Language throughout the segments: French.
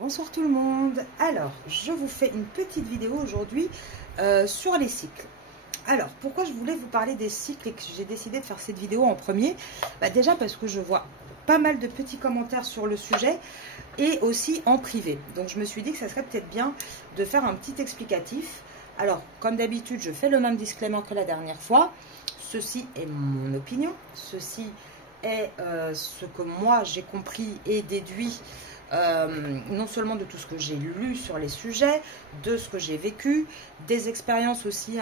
Bonsoir tout le monde. Alors, je vous fais une petite vidéo aujourd'hui sur les cycles. Alors, pourquoi je voulais vous parler des cycles et que j'ai décidé de faire cette vidéo en premier? Déjà parce que je vois pas mal de petits commentaires sur le sujet et aussi en privé. Donc, je me suis dit que ça serait peut-être bien de faire un petit explicatif. Alors, comme d'habitude, je fais le même disclaimer que la dernière fois. Ceci est mon opinion. Ceci est ce que moi j'ai compris et déduit. Non seulement de tout ce que j'ai lu sur les sujets, de ce que j'ai vécu, des expériences aussi,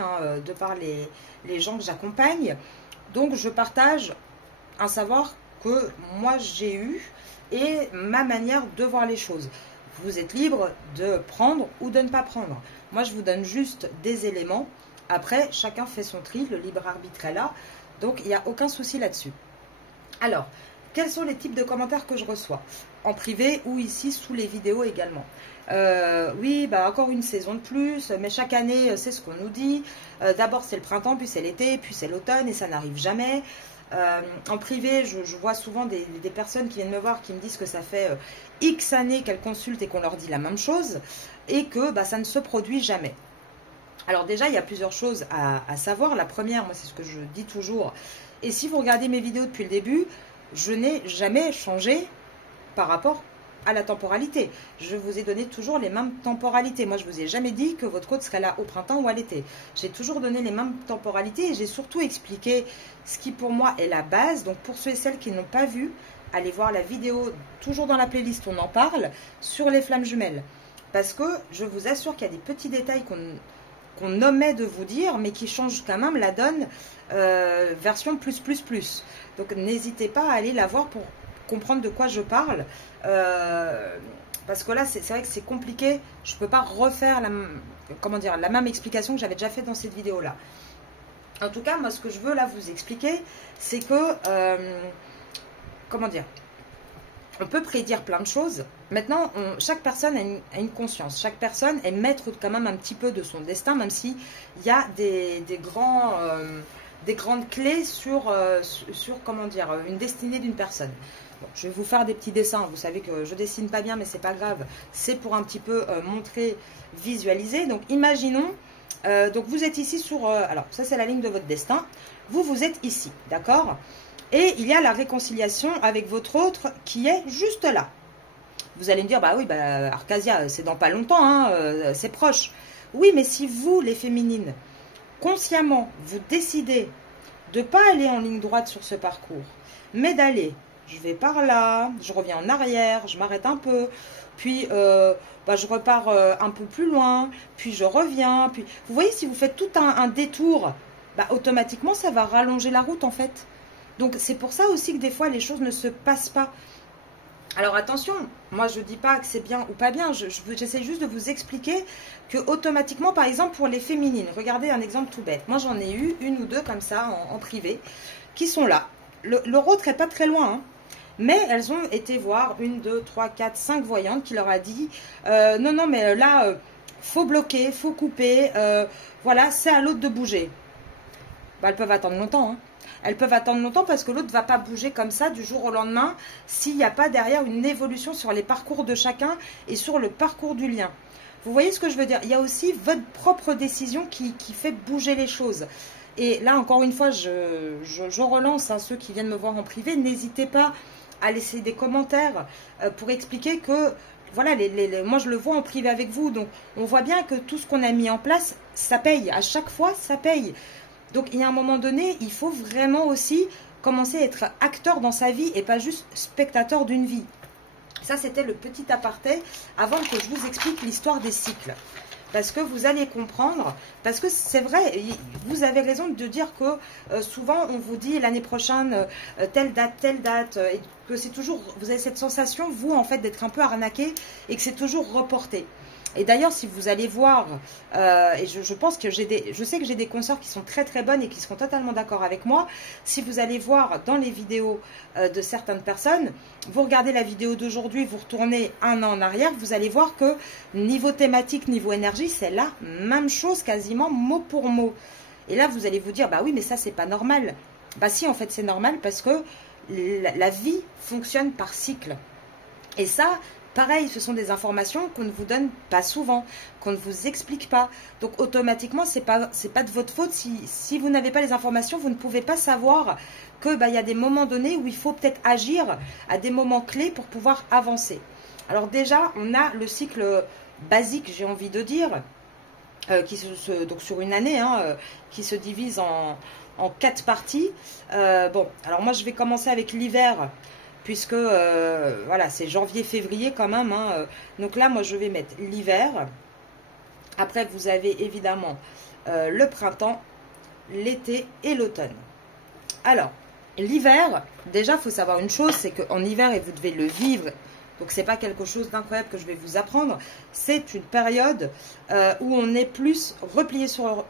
de par les gens que j'accompagne. Donc je partage un savoir que moi j'ai eu et ma manière de voir les choses. Vous êtes libre de prendre ou de ne pas prendre. Moi je vous donne juste des éléments. Après chacun fait son tri, le libre arbitre est là. Donc il n'y a aucun souci là-dessus. Alors, quels sont les types de commentaires que je reçois en privé ou ici sous les vidéos également? Oui, encore une saison de plus, mais chaque année, c'est ce qu'on nous dit. D'abord, c'est le printemps, puis c'est l'été, puis c'est l'automne, et ça n'arrive jamais. En privé, je vois souvent des personnes qui viennent me voir, qui me disent que ça fait X années qu'elles consultent et qu'on leur dit la même chose, et que ça ne se produit jamais. Alors déjà, il y a plusieurs choses à savoir. La première, moi, c'est ce que je dis toujours. Et si vous regardez mes vidéos depuis le début, je n'ai jamais changé par rapport à la temporalité. Je vous ai donné toujours les mêmes temporalités. Moi, je vous ai jamais dit que votre côte serait là au printemps ou à l'été. J'ai toujours donné les mêmes temporalités et j'ai surtout expliqué ce qui pour moi est la base. Donc pour ceux et celles qui n'ont pas vu, allez voir la vidéo, toujours dans la playlist, on en parle, sur les flammes jumelles. Parce que je vous assure qu'il y a des petits détails qu'on omet de vous dire, mais qui changent quand même la donne version plus. Donc n'hésitez pas à aller la voir pour comprendre de quoi je parle. Parce que là, c'est vrai que c'est compliqué. Je ne peux pas refaire la même explication que j'avais déjà fait dans cette vidéo-là. En tout cas, moi, ce que je veux là vous expliquer, c'est que, on peut prédire plein de choses. Maintenant, chaque personne a une conscience. Chaque personne est maître quand même un petit peu de son destin, même s'il y a des grandes clés sur une destinée d'une personne. Bon, je vais vous faire des petits dessins. Vous savez que je dessine pas bien, mais c'est pas grave. C'est pour un petit peu montrer, visualiser. Donc, imaginons, donc vous êtes ici sur... alors, ça, c'est la ligne de votre destin. Vous êtes ici, d'accord ? Et il y a la réconciliation avec votre autre qui est juste là. Vous allez me dire, oui, Arcasia, c'est dans pas longtemps, hein, c'est proche. Oui, mais si vous, les féminines, consciemment, vous décidez de ne pas aller en ligne droite sur ce parcours, mais d'aller, je vais par là, je reviens en arrière, je m'arrête un peu, puis je repars un peu plus loin, puis je reviens, puis... Vous voyez, si vous faites tout un détour, automatiquement, ça va rallonger la route, en fait. Donc, c'est pour ça aussi que des fois, les choses ne se passent pas. Alors, attention, moi, je ne dis pas que c'est bien ou pas bien. J'essaie juste de vous expliquer que automatiquement, par exemple, pour les féminines, regardez un exemple tout bête. Moi, j'en ai eu une ou deux comme ça, en privé, qui sont là. Leur autre n'est pas très loin, hein. Mais elles ont été voir 1, 2, 3, 4, 5 voyantes qui leur a dit non, mais là, faut bloquer, faut couper, voilà, c'est à l'autre de bouger. Elles peuvent attendre longtemps, hein. Elles peuvent attendre longtemps parce que l'autre ne va pas bouger comme ça du jour au lendemain s'il n'y a pas derrière une évolution sur les parcours de chacun et sur le parcours du lien. Vous voyez ce que je veux dire? Il y a aussi votre propre décision qui fait bouger les choses. Et là, encore une fois, je relance ceux qui viennent me voir en privé. N'hésitez pas à laisser des commentaires pour expliquer que, voilà, moi je le vois en privé avec vous. Donc, on voit bien que tout ce qu'on a mis en place, ça paye. À chaque fois, ça paye. Donc, il y a un moment donné, il faut vraiment aussi commencer à être acteur dans sa vie et pas juste spectateur d'une vie. Ça, c'était le petit aparté avant que je vous explique l'histoire des cycles. Parce que vous allez comprendre, parce que c'est vrai, vous avez raison de dire que souvent, on vous dit l'année prochaine, telle date, et que c'est toujours, vous avez cette sensation, vous, en fait, d'être un peu arnaqué et que c'est toujours reporté. Et d'ailleurs, si vous allez voir, et je pense que je sais que j'ai des consoeurs qui sont très très bonnes et qui seront totalement d'accord avec moi, si vous allez voir dans les vidéos de certaines personnes, vous regardez la vidéo d'aujourd'hui, vous retournez un an en arrière, vous allez voir que niveau thématique, niveau énergie, c'est la même chose quasiment mot pour mot. Et là, vous allez vous dire, oui, mais ça, c'est pas normal. Si, en fait, c'est normal parce que la vie fonctionne par cycle. Et ça, Pareil, ce sont des informations qu'on ne vous donne pas souvent, qu'on ne vous explique pas. Donc automatiquement, c'est pas de votre faute. Si vous n'avez pas les informations, vous ne pouvez pas savoir que il y a des moments donnés où il faut peut-être agir à des moments clés pour pouvoir avancer. Alors déjà, on a le cycle basique, j'ai envie de dire, donc sur une année, qui se divise en 4 parties. Bon, alors moi je vais commencer avec l'hiver, puisque voilà, c'est janvier-février quand même. Donc là, moi je vais mettre l'hiver. Après, vous avez évidemment le printemps, l'été et l'automne. Alors, l'hiver, déjà, il faut savoir une chose, c'est qu'en hiver, et vous devez le vivre, donc c'est pas quelque chose d'incroyable que je vais vous apprendre, c'est une période où on est plus replié sur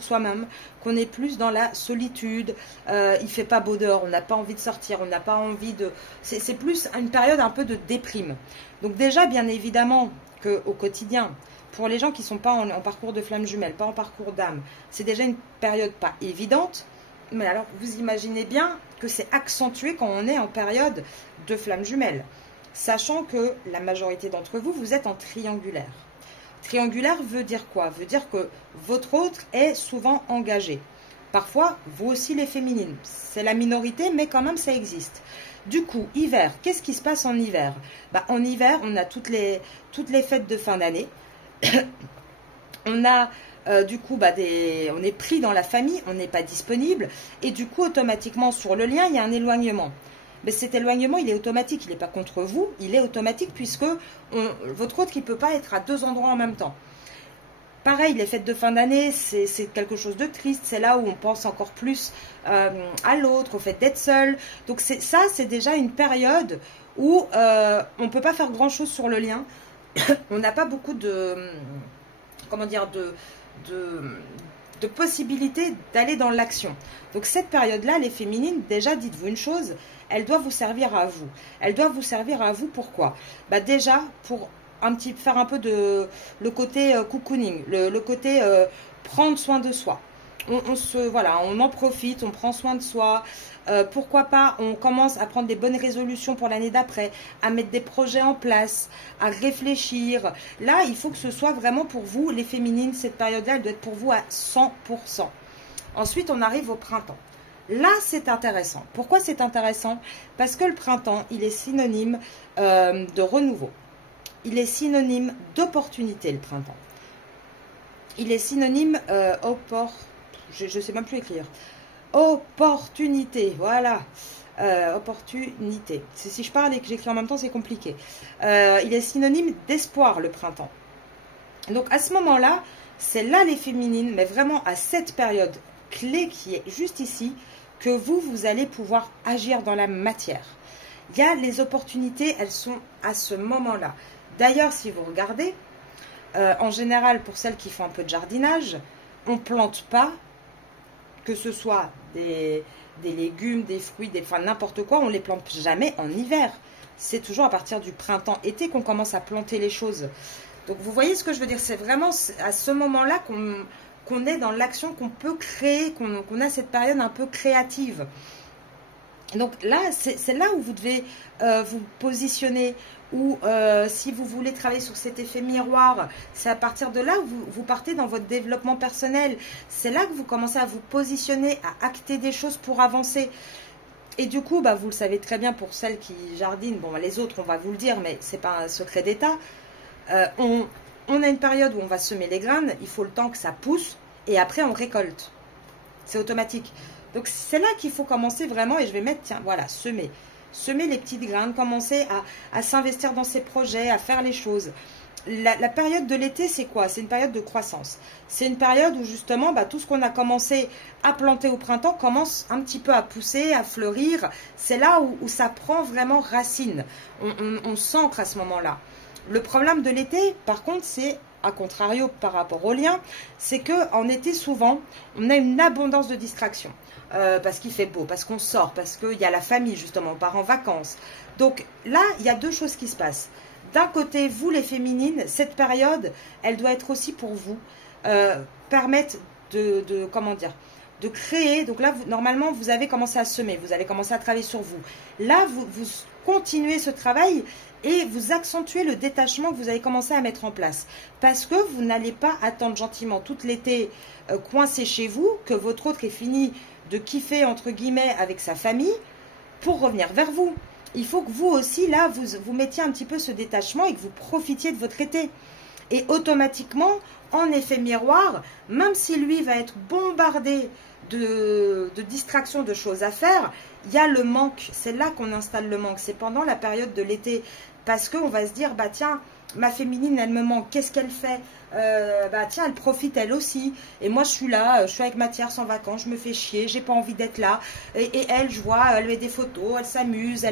soi-même, qu'on est plus dans la solitude, il fait pas beau dehors, on n'a pas envie de sortir, on n'a pas envie de... C'est plus une période un peu de déprime. Donc déjà, bien évidemment, qu'au quotidien, pour les gens qui ne sont pas en parcours de flamme jumelle, pas en parcours d'âme, c'est déjà une période pas évidente, mais alors vous imaginez bien que c'est accentué quand on est en période de flamme jumelle. Sachant que la majorité d'entre vous, vous êtes en triangulaire. Triangulaire veut dire quoi? Veut dire que votre autre est souvent engagé. Parfois, vous aussi les féminines. C'est la minorité, mais quand même ça existe. Du coup, hiver, qu'est-ce qui se passe en hiver? En hiver, on a toutes les fêtes de fin d'année. On a du coup, on est pris dans la famille, on n'est pas disponible. Et du coup, automatiquement, sur le lien, il y a un éloignement. Mais cet éloignement, il est automatique, il n'est pas contre vous, il est automatique puisque votre autre, il ne peut pas être à 2 endroits en même temps. Pareil, les fêtes de fin d'année, c'est quelque chose de triste, c'est là où on pense encore plus à l'autre, au fait d'être seul. Donc ça, c'est déjà une période où on ne peut pas faire grand-chose sur le lien. On n'a pas beaucoup de, comment dire, de possibilités d'aller dans l'action. Donc cette période-là, les féminines, déjà, dites-vous une chose, elle doit vous servir à vous. Elle doit vous servir à vous, pourquoi? Déjà, pour faire un peu de le côté cocooning, le côté prendre soin de soi. On en profite, on prend soin de soi. Pourquoi pas, on commence à prendre des bonnes résolutions pour l'année d'après, à mettre des projets en place, à réfléchir. Là, il faut que ce soit vraiment pour vous, les féminines, cette période-là, elle doit être pour vous à 100%. Ensuite, on arrive au printemps. Là, c'est intéressant. Pourquoi c'est intéressant? Parce que le printemps, il est synonyme de renouveau. Il est synonyme d'opportunité, le printemps. Il est synonyme je ne sais même plus écrire. Opportunité, voilà. Opportunité. Si je parle et que j'écris en même temps, c'est compliqué. Il est synonyme d'espoir, le printemps. Donc, à ce moment-là, c'est là les féminines, mais vraiment à cette période clé qui est juste ici, que vous allez pouvoir agir dans la matière. Il y a les opportunités, elles sont à ce moment-là. D'ailleurs, si vous regardez, en général, pour celles qui font un peu de jardinage, on ne plante pas, que ce soit des légumes, des fruits, enfin n'importe quoi, on ne les plante jamais en hiver. C'est toujours à partir du printemps-été qu'on commence à planter les choses. Donc vous voyez ce que je veux dire, c'est vraiment à ce moment-là qu'on est dans l'action, qu'on peut créer, qu'on a cette période un peu créative. Donc là, c'est là où vous devez vous positionner, ou si vous voulez travailler sur cet effet miroir, c'est à partir de là où vous partez dans votre développement personnel. C'est là que vous commencez à vous positionner, à acter des choses pour avancer. Et du coup, vous le savez très bien pour celles qui jardinent, bon, les autres, on va vous le dire, mais ce n'est pas un secret d'État. On a une période où on va semer les graines, il faut le temps que ça pousse, et après on récolte. C'est automatique. Donc c'est là qu'il faut commencer vraiment, et je vais mettre, tiens, voilà, semer. Semer les petites graines, commencer à s'investir dans ses projets, à faire les choses. La période de l'été, c'est quoi? C'est une période de croissance. C'est une période où justement, tout ce qu'on a commencé à planter au printemps commence un petit peu à pousser, à fleurir. C'est là où ça prend vraiment racine. On s'ancre à ce moment-là. Le problème de l'été, par contre, c'est, à contrario par rapport au lien, c'est qu'en été, souvent, on a une abondance de distractions. Parce qu'il fait beau, parce qu'on sort, parce qu'il y a la famille, justement, on part en vacances. Donc là, il y a deux choses qui se passent. D'un côté, vous, les féminines, cette période, elle doit être aussi pour vous, permettre comment dire, de créer. Donc là, normalement, vous avez commencé à semer, vous avez commencé à travailler sur vous. Là, vous continuer ce travail et vous accentuer le détachement que vous avez commencé à mettre en place. Parce que vous n'allez pas attendre gentiment tout l'été coincé chez vous, que votre autre ait fini de kiffer, entre guillemets, avec sa famille, pour revenir vers vous. Il faut que vous aussi, là, vous mettiez un petit peu ce détachement et que vous profitiez de votre été. Et automatiquement, en effet miroir, même si lui va être bombardé de distractions, de choses à faire, il y a le manque. C'est là qu'on installe le manque. C'est pendant la période de l'été. Parce qu'on va se dire, bah tiens, ma féminine, elle me manque. Qu'est-ce qu'elle fait? Bah tiens, elle profite elle aussi. Et moi, je suis là, je suis avec ma tierce en vacances, je me fais chier, j'ai pas envie d'être là. Et elle, je vois, elle met des photos, elle s'amuse.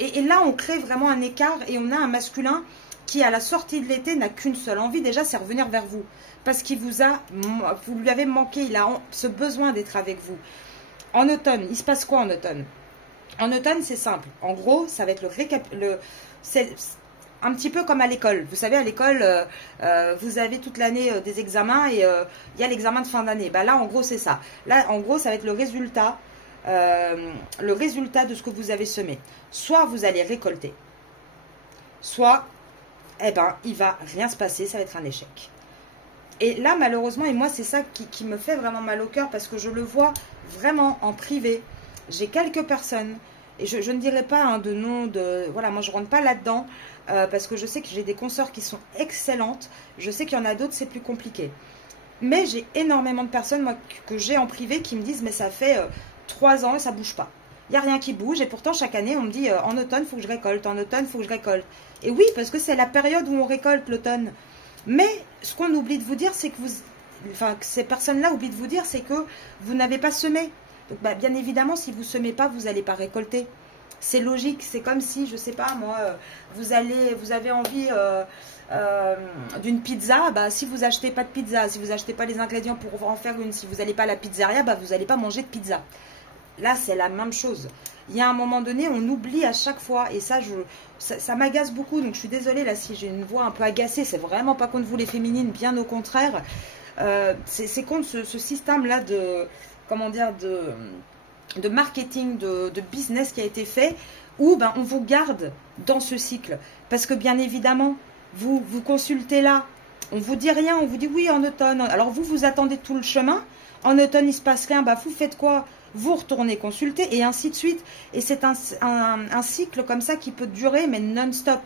Et là, on crée vraiment un écart et on a un masculin qui, à la sortie de l'été, n'a qu'une seule envie. Déjà, c'est revenir vers vous. Parce qu'il vous lui avez manqué, il a ce besoin d'être avec vous. En automne, il se passe quoi en automne? En automne, c'est simple. En gros, ça va être c'est un petit peu comme à l'école. Vous savez, à l'école, vous avez toute l'année des examens et il y a l'examen de fin d'année. Bah, là, en gros, c'est ça. Là, en gros, ça va être le résultat de ce que vous avez semé. Soit vous allez récolter, soit, eh ben, il va rien se passer, ça va être un échec. Et là, malheureusement, et moi, c'est ça qui me fait vraiment mal au cœur parce que je le vois vraiment en privé. J'ai quelques personnes, et je ne dirai pas de nom, voilà, moi je ne rentre pas là-dedans, parce que je sais que j'ai des consoeurs qui sont excellentes, je sais qu'il y en a d'autres, c'est plus compliqué. Mais j'ai énormément de personnes, moi, que j'ai en privé, qui me disent, mais ça fait 3 ans et ça ne bouge pas. Il n'y a rien qui bouge, et pourtant chaque année, on me dit, en automne, il faut que je récolte, en automne, il faut que je récolte. Et oui, parce que c'est la période où on récolte l'automne. Mais ce qu'on oublie de vous dire, c'est que que ces personnes-là oublient de vous dire, c'est que vous n'avez pas semé. Donc, bah, bien évidemment, si vous ne semez pas, vous n'allez pas récolter. C'est logique. C'est comme si, je ne sais pas, moi, vous avez envie d'une pizza. Bah, si vous n'achetez pas de pizza, si vous n'achetez pas les ingrédients pour en faire une, si vous n'allez pas à la pizzeria, bah, vous n'allez pas manger de pizza. Là, c'est la même chose. Il y a un moment donné, on oublie à chaque fois. Et ça, ça m'agace beaucoup. Donc, je suis désolée, là, si j'ai une voix un peu agacée. C'est vraiment pas contre vous, les féminines. Bien au contraire. C'est contre ce système-là de... comment dire, de marketing, de business qui a été fait, où ben, on vous garde dans ce cycle. Parce que bien évidemment, vous consultez là, on vous dit rien, on vous dit oui en automne. Alors vous attendez tout le chemin, en automne il se passe rien, bah, vous faites quoi? Vous retournez consulter et ainsi de suite. Et c'est un cycle comme ça qui peut durer, mais non-stop.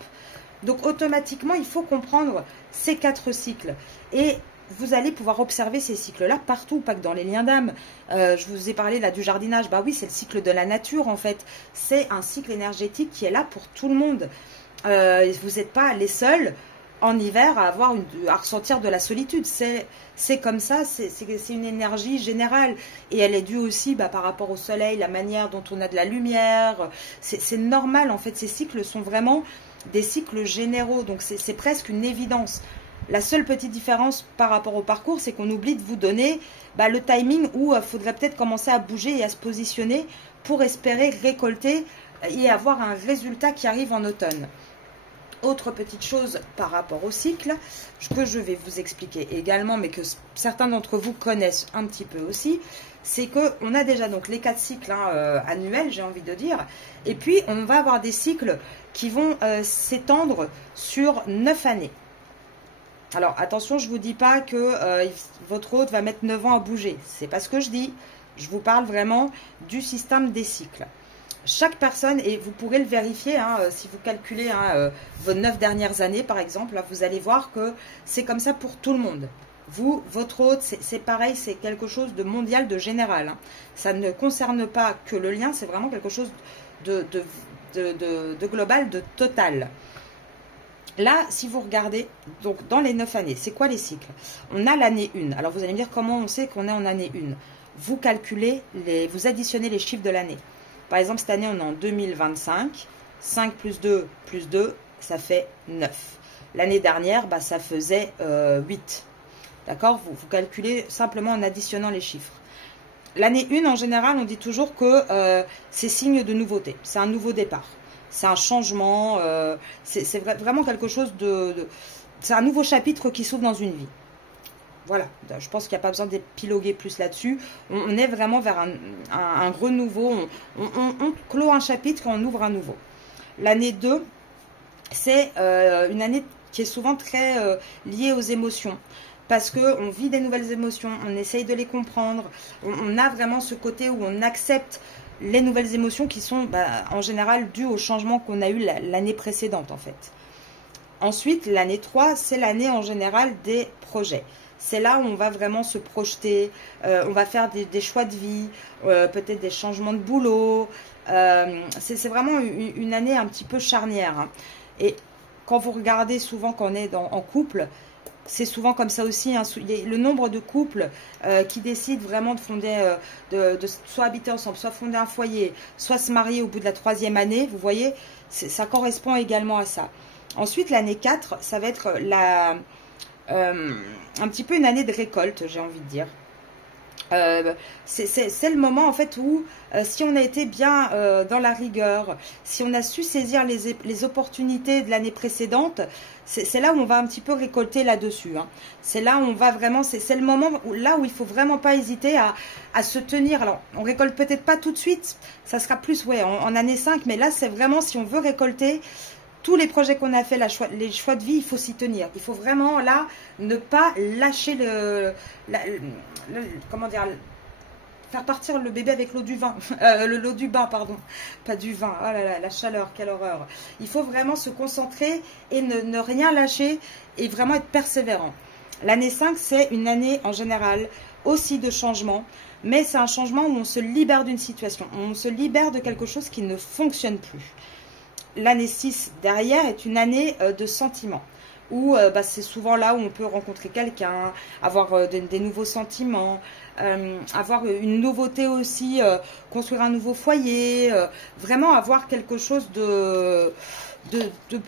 Donc automatiquement, il faut comprendre ces 4 cycles. Et vous allez pouvoir observer ces cycles-là partout, pas que dans les liens d'âme. Je vous ai parlé là du jardinage. Bah oui, c'est le cycle de la nature en fait. C'est un cycle énergétique qui est là pour tout le monde. Vous n'êtes pas les seuls en hiver à ressentir de la solitude. C'est comme ça, c'est une énergie générale. Et elle est due aussi par rapport au soleil, la manière dont on a de la lumière. C'est normal en fait. Ces cycles sont vraiment des cycles généraux. Donc c'est presque une évidence. La seule petite différence par rapport au parcours, c'est qu'on oublie de vous donner le timing où il faudrait peut-être commencer à bouger et à se positionner pour espérer récolter et avoir un résultat qui arrive en automne. Autre petite chose par rapport au cycle, que je vais vous expliquer également, mais que certains d'entre vous connaissent un petit peu aussi, c'est qu'on a déjà donc les 4 cycles annuels, j'ai envie de dire, et puis on va avoir des cycles qui vont s'étendre sur 9 années. Alors attention, je ne vous dis pas que votre hôte va mettre 9 ans à bouger. C'est pas ce que je dis. Je vous parle vraiment du système des cycles. Chaque personne, et vous pourrez le vérifier, si vous calculez vos 9 dernières années par exemple, là, vous allez voir que c'est comme ça pour tout le monde. Vous, votre hôte, c'est pareil, c'est quelque chose de mondial, de général. Ça ne concerne pas que le lien, c'est vraiment quelque chose de global, de total. Là, si vous regardez, donc dans les 9 années, c'est quoi les cycles? On a l'année 1. Alors vous allez me dire comment on sait qu'on est en année 1. Vous calculez, vous additionnez les chiffres de l'année. Par exemple, cette année, on est en 2025. 5 plus 2 plus 2, ça fait 9. L'année dernière, ça faisait 8. D'accord? Vous calculez simplement en additionnant les chiffres. L'année 1, en général, on dit toujours que c'est signe de nouveauté. C'est un nouveau départ. C'est un changement, c'est vraiment quelque chose c'est un nouveau chapitre qui s'ouvre dans une vie. Voilà, je pense qu'il n'y a pas besoin d'épiloguer plus là-dessus. On est vraiment vers un renouveau, on clôt un chapitre et on ouvre un nouveau. L'année 2, c'est une année qui est souvent très liée aux émotions. Parce qu'on vit des nouvelles émotions, on essaye de les comprendre, on a vraiment ce côté où on accepte les nouvelles émotions qui sont en général dues au changement qu'on a eu l'année précédente en fait. Ensuite, l'année 3, c'est l'année en général des projets. C'est là où on va vraiment se projeter, on va faire des choix de vie, peut-être des changements de boulot. C'est vraiment une année un petit peu charnière. Hein. Et quand vous regardez souvent quand on est en couple, c'est souvent comme ça aussi. Hein. Le nombre de couples qui décident vraiment de fonder, de soit habiter ensemble, soit fonder un foyer, soit se marier au bout de la 3e année, vous voyez, ça correspond également à ça. Ensuite, l'année 4, ça va être un petit peu une année de récolte, j'ai envie de dire. C'est le moment en fait où si on a été bien dans la rigueur, si on a su saisir les opportunités de l'année précédente, c'est là où on va un petit peu récolter là-dessus. Hein. C'est là où on va vraiment, c'est le moment là où il faut vraiment pas hésiter à se tenir. Alors on récolte peut-être pas tout de suite, ça sera plus en année 5, mais là c'est vraiment si on veut récolter tous les projets qu'on a fait, les choix de vie, il faut s'y tenir. Il faut vraiment, là, ne pas lâcher comment dire, faire partir le bébé avec l'eau du vin. L'eau du bain, pardon. Pas du vin. Oh là là, la chaleur, quelle horreur. Il faut vraiment se concentrer et ne rien lâcher et vraiment être persévérant. L'année 5, c'est une année, en général, aussi de changement. Mais c'est un changement où on se libère d'une situation. On se libère de quelque chose qui ne fonctionne plus. L'année 6 derrière est une année de sentiments, où c'est souvent là où on peut rencontrer quelqu'un, avoir des nouveaux sentiments, avoir une nouveauté aussi, construire un nouveau foyer, vraiment avoir quelque chose de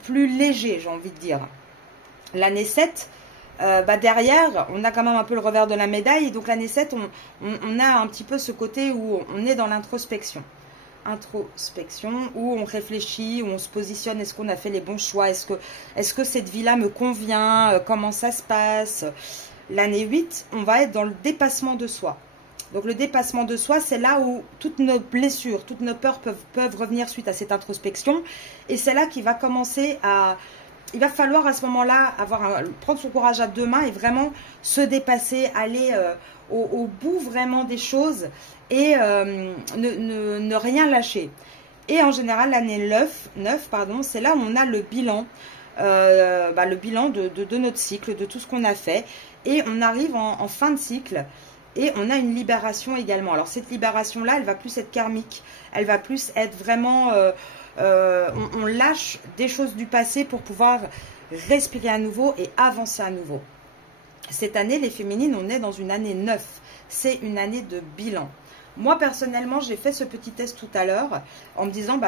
plus léger, j'ai envie de dire. L'année 7, derrière, on a quand même un peu le revers de la médaille, et donc l'année 7, on a un petit peu ce côté où on est dans l'introspection. Où on réfléchit, où on se positionne, est-ce qu'on a fait les bons choix, est-ce que cette vie-là me convient, comment ça se passe. L'année 8, on va être dans le dépassement de soi. Donc le dépassement de soi, c'est là où toutes nos blessures, toutes nos peurs peuvent revenir suite à cette introspection, et c'est là qu'il va commencer il va falloir à ce moment-là prendre son courage à 2 mains et vraiment se dépasser, aller au bout vraiment des choses et ne rien lâcher. Et en général, l'année 9, c'est là où on a le bilan, le bilan de notre cycle, de tout ce qu'on a fait. Et on arrive en fin de cycle et on a une libération également. Alors cette libération-là, elle va plus être karmique, elle va plus être vraiment... on lâche des choses du passé pour pouvoir respirer à nouveau et avancer à nouveau. Cette année, les féminines, on est dans une année 9. C'est une année de bilan. Moi, personnellement, j'ai fait ce petit test tout à l'heure en me disant,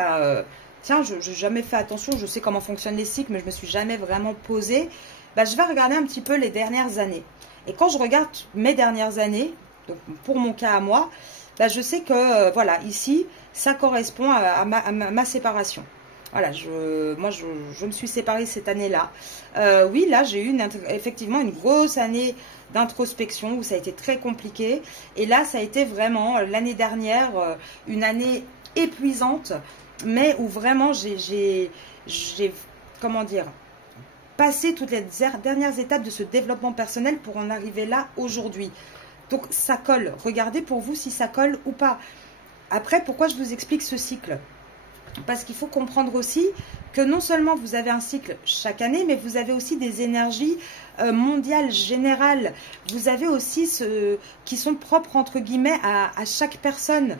tiens, je n'ai jamais fait attention, je sais comment fonctionnent les cycles, mais je ne me suis jamais vraiment posée. Je vais regarder un petit peu les dernières années. Et quand je regarde mes dernières années, donc pour mon cas à moi, je sais que, voilà, ici, ça correspond à ma séparation. Voilà, moi, je me suis séparée cette année-là. Oui, là, j'ai eu effectivement une grosse année d'introspection où ça a été très compliqué. Et là, ça a été vraiment, l'année dernière, une année épuisante, mais où vraiment, j'ai comment dire, passé toutes les dernières étapes de ce développement personnel pour en arriver là aujourd'hui. Donc, ça colle. Regardez pour vous si ça colle ou pas. Après, pourquoi je vous explique ce cycle ? Parce qu'il faut comprendre aussi que non seulement vous avez un cycle chaque année, mais vous avez aussi des énergies mondiales, générales. Vous avez aussi ceux qui sont propres, entre guillemets, à chaque personne.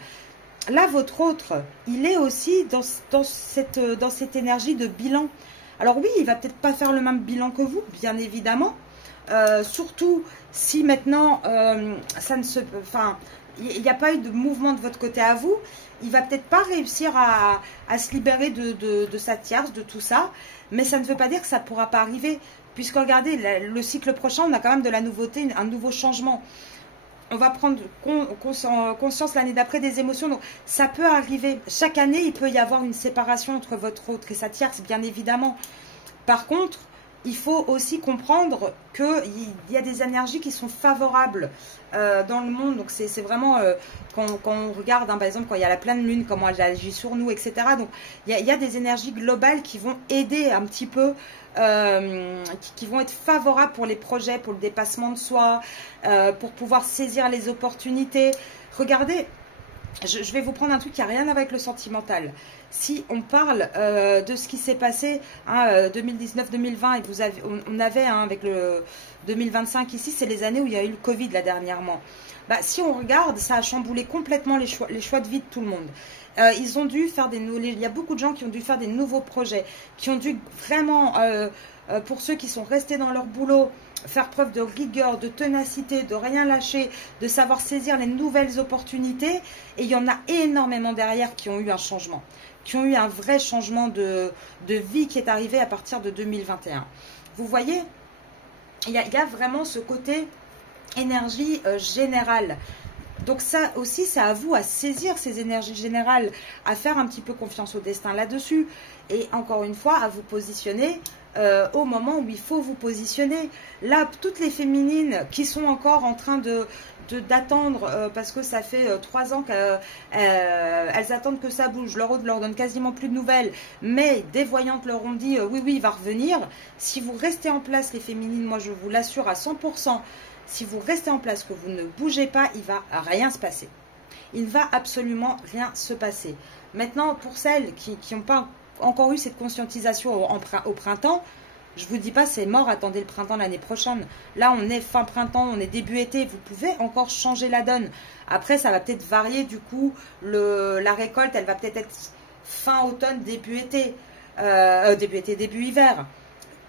Là, votre autre, il est aussi dans cette énergie de bilan. Alors oui, il va peut-être pas faire le même bilan que vous, bien évidemment. Surtout si maintenant, il n'y a pas eu de mouvement de votre côté à vous, il va peut-être pas réussir à se libérer de sa tierce, de tout ça, mais ça ne veut pas dire que ça ne pourra pas arriver, puisque regardez, le cycle prochain, on a quand même de la nouveauté, un nouveau changement. On va prendre conscience l'année d'après des émotions, donc ça peut arriver. Chaque année, il peut y avoir une séparation entre votre autre et sa tierce, bien évidemment. Par contre, il faut aussi comprendre qu'il y a des énergies qui sont favorables dans le monde. Donc c'est vraiment, quand on regarde, hein, par exemple, quand il y a la pleine lune, comment elle agit sur nous, etc. Donc il y a des énergies globales qui vont aider un petit peu, qui vont être favorables pour les projets, pour le dépassement de soi, pour pouvoir saisir les opportunités. Regardez, je vais vous prendre un truc qui n'a rien à voir avec le sentimental. Si on parle de ce qui s'est passé, hein, 2019-2020, et on avait, hein, avec le 2025 ici, c'est les années où il y a eu le Covid là dernièrement. Bah, si on regarde, ça a chamboulé complètement les choix de vie de tout le monde. Ils ont dû faire il y a beaucoup de gens qui ont dû faire des nouveaux projets, qui ont dû vraiment, pour ceux qui sont restés dans leur boulot, faire preuve de rigueur, de ténacité, de rien lâcher, de savoir saisir les nouvelles opportunités. Et il y en a énormément derrière qui ont eu un changement, qui ont eu un vrai changement de vie qui est arrivé à partir de 2021. Vous voyez, il y a vraiment ce côté énergie générale. Donc ça aussi, c'est à vous à saisir ces énergies générales, à faire un petit peu confiance au destin là-dessus. Et encore une fois, à vous positionner au moment où il faut vous positionner. Là, toutes les féminines qui sont encore en train d'attendre, parce que ça fait 3 ans qu'elles attendent que ça bouge, leur autre leur donne quasiment plus de nouvelles, mais des voyantes leur ont dit oui, il va revenir. Si vous restez en place, les féminines, moi je vous l'assure à 100%, si vous restez en place, que vous ne bougez pas, il ne va rien se passer. Il ne va absolument rien se passer. Maintenant, pour celles qui n'ont pas encore eu cette conscientisation au printemps, je vous dis pas c'est mort, attendez le printemps l'année prochaine. Là, on est fin printemps, on est début été, vous pouvez encore changer la donne. Après, ça va peut-être varier, du coup, la récolte, elle va peut-être être fin automne, début été, début hiver.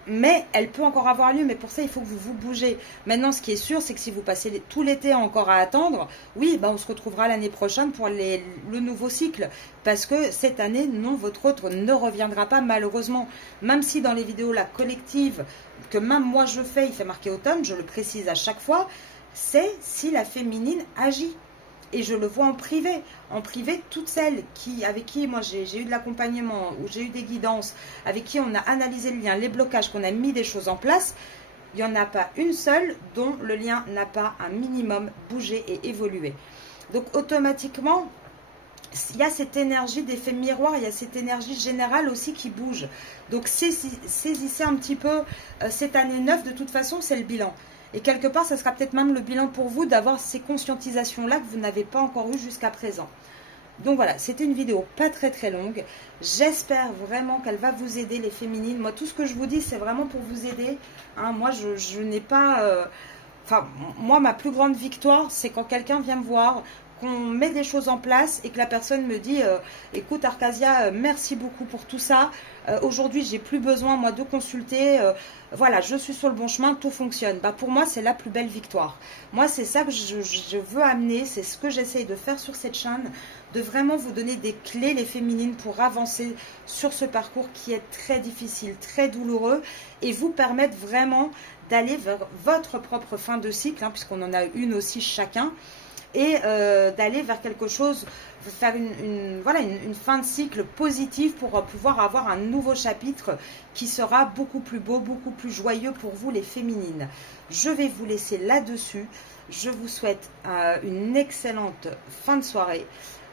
Mais elle peut encore avoir lieu, mais pour ça, il faut que vous vous bougez. Maintenant, ce qui est sûr, c'est que si vous passez tout l'été encore à attendre, oui, on se retrouvera l'année prochaine pour le nouveau cycle. Parce que cette année, non, votre autre ne reviendra pas, malheureusement. Même si dans les vidéos, la collective, que même moi je fais, il fait marquer automne, je le précise à chaque fois, c'est si la féminine agit. Et je le vois en privé, toutes celles avec qui moi j'ai eu de l'accompagnement, ou j'ai eu des guidances, avec qui on a analysé le lien, les blocages, qu'on a mis des choses en place, il n'y en a pas une seule dont le lien n'a pas un minimum bougé et évolué. Donc automatiquement, il y a cette énergie d'effet miroir, il y a cette énergie générale aussi qui bouge. Donc saisissez un petit peu cette année 9, de toute façon c'est le bilan. Et quelque part, ça sera peut-être même le bilan pour vous d'avoir ces conscientisations-là que vous n'avez pas encore eues jusqu'à présent. Donc voilà, c'était une vidéo pas très longue. J'espère vraiment qu'elle va vous aider, les féminines. Moi, tout ce que je vous dis, c'est vraiment pour vous aider. Hein, moi, je n'ai pas... Enfin, moi, ma plus grande victoire, c'est quand quelqu'un vient me voir, qu'on met des choses en place et que la personne me dit écoute Arcasia, merci beaucoup pour tout ça, aujourd'hui j'ai plus besoin moi de consulter, voilà, je suis sur le bon chemin, tout fonctionne. Pour moi c'est la plus belle victoire. Moi c'est ça que je veux amener, c'est ce que j'essaye de faire sur cette chaîne, de vraiment vous donner des clés, les féminines, pour avancer sur ce parcours qui est très difficile, très douloureux, et vous permettre vraiment d'aller vers votre propre fin de cycle, hein, puisqu'on en a une aussi chacun, et d'aller vers quelque chose, faire une fin de cycle positive pour pouvoir avoir un nouveau chapitre qui sera beaucoup plus beau, beaucoup plus joyeux pour vous les féminines. Je vais vous laisser là-dessus. Je vous souhaite une excellente fin de soirée,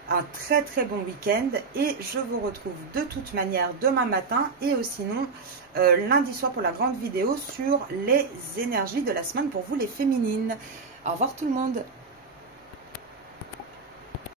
un très bon week-end, et je vous retrouve de toute manière demain matin et sinon lundi soir pour la grande vidéo sur les énergies de la semaine pour vous les féminines. Au revoir tout le monde.